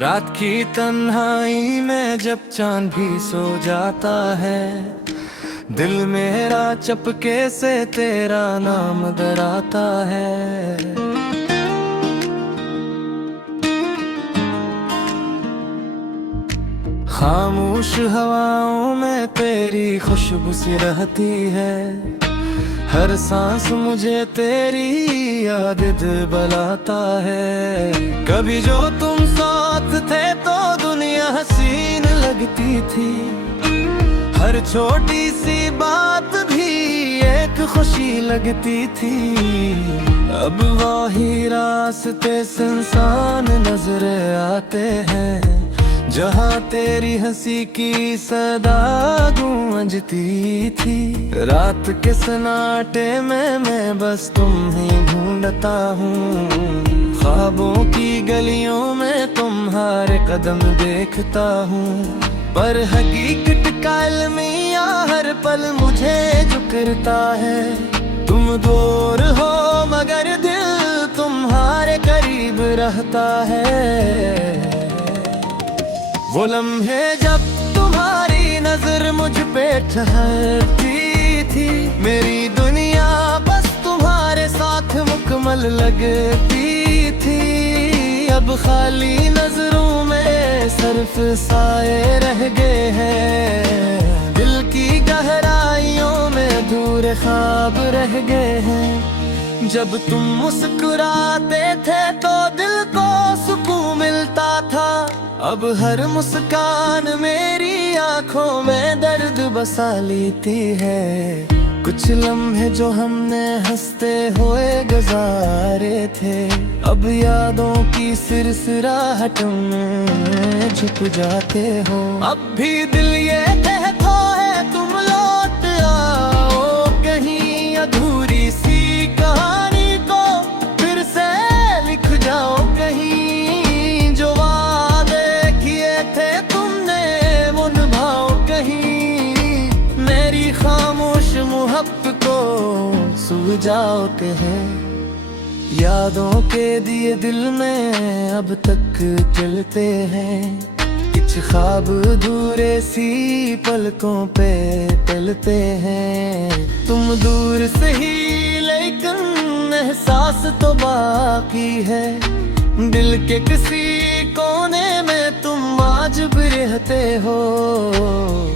रात की तन्हाई में जब चांद भी सो जाता है, दिल मेरा चपके से तेरा नाम डराता है। खामोश हवाओं में तेरी खुशबू सी रहती है, हर सांस मुझे तेरी याद दिलाता है। कभी जो तुम साथ थे तो दुनिया हसीन लगती थी, हर छोटी सी बात भी एक खुशी लगती थी। अब वही रास्ते सुनसान नजर आते हैं, जहाँ तेरी हंसी की सदा गूंजती थी। रात के सन्नाटे में मैं बस तुम ही ढूंढता हूँ, ख्वाबों की गलियों में तुम्हारे कदम देखता हूँ। पर हकीकत का अलमिया हर पल मुझे झुकता है। तुम दूर हो मगर दिल तुम्हारे करीब रहता है। वो लम्हे जब तुम्हारी नजर मुझ पे ठहरती थी, मेरी दुनिया बस तुम्हारे साथ मुकम्मल लगती थी। अब खाली नजरों में सिर्फ साए रह गए हैं, दिल की गहराइयों में दूर ख्वाब रह गए हैं। जब तुम मुस्कुराते थे तो दिल को सुकून मिलता था, अब हर मुस्कान मेरी आंखों में दर्द बसा लेती है। कुछ लम्हे जो हमने हंसते हुए गुजारे थे, अब यादों की सिरसिराहट में छुप जाते हो। अब भी दिल ये कहता है तुम लौट आओ, कहीं अधूरी सी कहानी को फिर से लिख जाओ। कहीं जो वादे किए थे तुमने वो निभाओ, कहीं मेरी खामोश मोहब्बत को सुलझाओ। कहें यादों के दिए दिल में अब तक चलते हैं, कुछ ख्वाब अधूरे सी पलकों पे टलते हैं। तुम दूर से ही लेकिन एहसास तो बाकी है, दिल के किसी कोने में तुम आज भी रहते हो।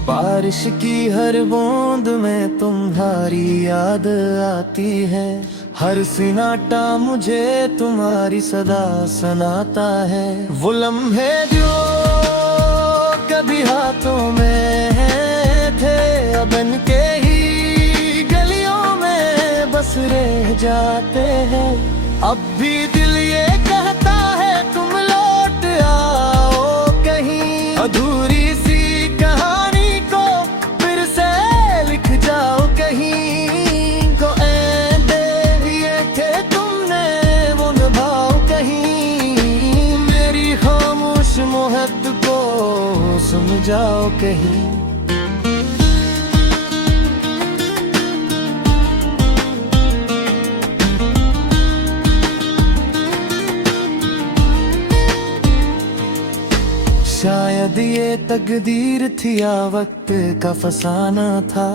बारिश की हर बूंद में तुम्हारी याद आती है, हर सन्नाटा मुझे तुम्हारी सदा सुनाता है। वो लम्हे जो कभी हाथों में थे, अब इनके ही गलियों में बस रह जाते हैं। अब भी दिल ये कहता है तुम लौट आओ, कहीं अधूरी सी कहानी को फिर से लिख जाओ। कहीं को ऐंदे ये थे तुमने वो निभाओ, कहीं मेरी खामोश मोहब्बत को समझाओ। कहीं शायद ये तकदीर थी या वक्त का फसाना था,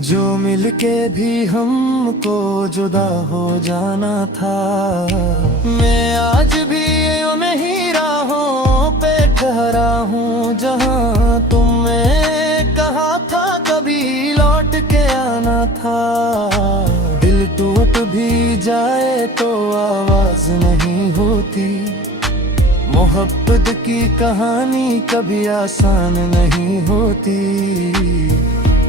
जो मिलके भी हमको जुदा हो जाना था। मैं आज भी उन्हीं राहों पे ठहरा हूँ, जहाँ तुमने कहा था कभी लौट के आना था। दिल टूट भी जाए तो आवाज नहीं होती, मोहब्बत की कहानी कभी आसान नहीं होती।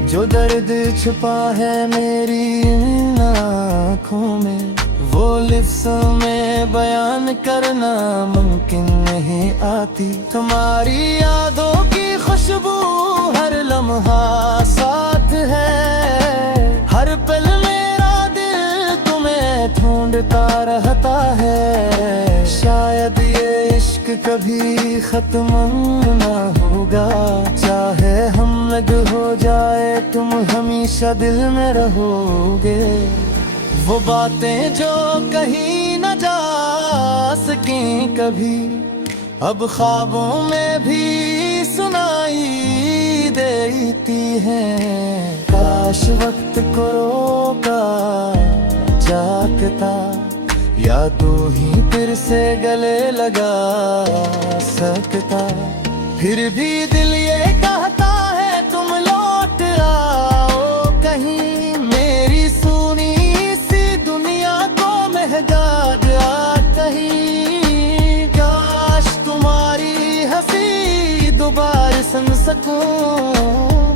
जो दर्द छुपा है मेरी इन आँखों में, वो लिफ्ज़ों में बयान करना मुमकिन नहीं आती। तुम्हारी यादों की खुशबू हर लम्हा साथ है, हर पल मेरा दिल तुम्हें ढूंढता रहता है। शायद ये इश्क कभी खत्म ना होगा, चाहे हम लग हो जाए तुम हमेशा दिल में रहोगे। वो बातें जो कहीं न जा सकें कभी, अब ख्वाबों में भी सुनाई देती है। काश वक्त को रोका जागता, या तू ही फिर से गले लगा सकता। फिर भी दिल ये कहता है तुम लौट आओ कहीं, मेरी सुनी सी दुनिया को महका दे कहीं। काश तुम्हारी हंसी दोबारा सुन सकूं,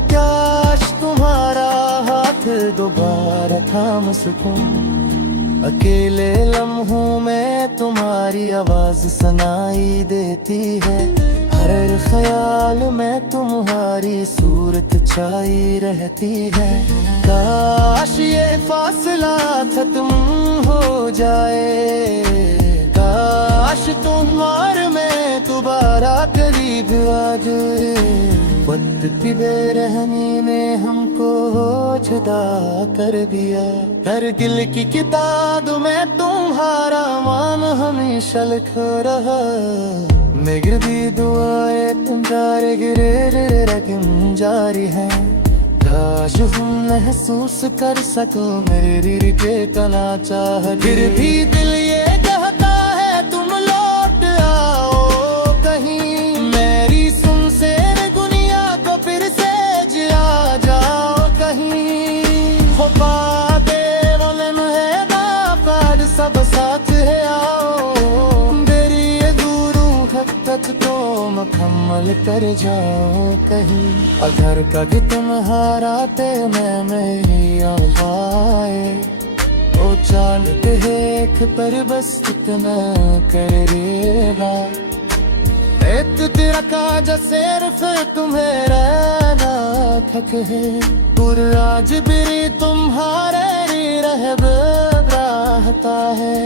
काश तुम्हारा हाथ दोबारा थाम सकूं। अकेले लम्हों में तुम्हारी आवाज सुनाई देती है, हर ख्याल में तुम्हारी सूरत छाई रहती है। काश ये फासला खत्म हो जाए, काश तुम्हारे में दोबारा करीब आ जाए। वक्त की बेरहमी ने हमको जुदा कर दिया, हर दिल की किताब में तुम्हारा नाम हमेशा लिखा रहा। मेरी दुआएं तुम्हारे गिरे रकम जारी है, काश तुम महसूस कर सको मेरी बेतना चाह। फिर भी दिल ये कहता है तुम लौट आओ कहीं, मेरी सुन से दुनिया को फिर से जिया जाओ कहीं। हो बातें रोलन है बात सब साथ है आओ, तक तो मुकम्मल कर जाओ कहीं। अगर कभी तुम्हारा ते मैं आए, ओ चांद देख पर बस इतना कर रेगा। तेरा काज सिर्फ तुम्हें रहना थक है, पूरा आज भी तुम्हारे रहता है।